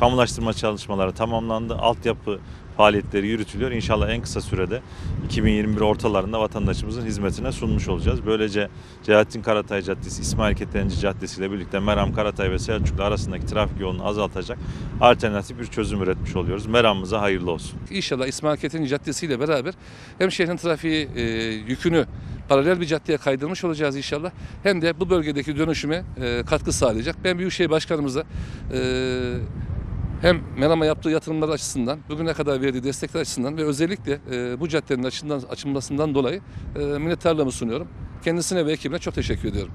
Kamulaştırma çalışmaları tamamlandı. Altyapı faaliyetleri yürütülüyor. İnşallah en kısa sürede 2021 ortalarında vatandaşımızın hizmetine sunmuş olacağız. Böylece Celalettin Karatay Caddesi, İsmail Ketenci Caddesi ile birlikte Meram Karatay ve Selçuklu arasındaki trafik yoğunluğunu azaltacak alternatif bir çözüm üretmiş oluyoruz. Meramımıza hayırlı olsun. İnşallah İsmail Ketenci Caddesi ile beraber hem şehrin trafiği e, yükünü paralel bir caddeye kaydırmış olacağız inşallah. Hem de bu bölgedeki dönüşüme e, katkı sağlayacak. Ben Büyükşehir Başkanımıza e, hem Meram'a yaptığı yatırımlar açısından, bugüne kadar verdiği destekler açısından ve özellikle e, bu caddenin açılmasından dolayı e, minnettarlığımı sunuyorum. Kendisine ve ekibine çok teşekkür ediyorum.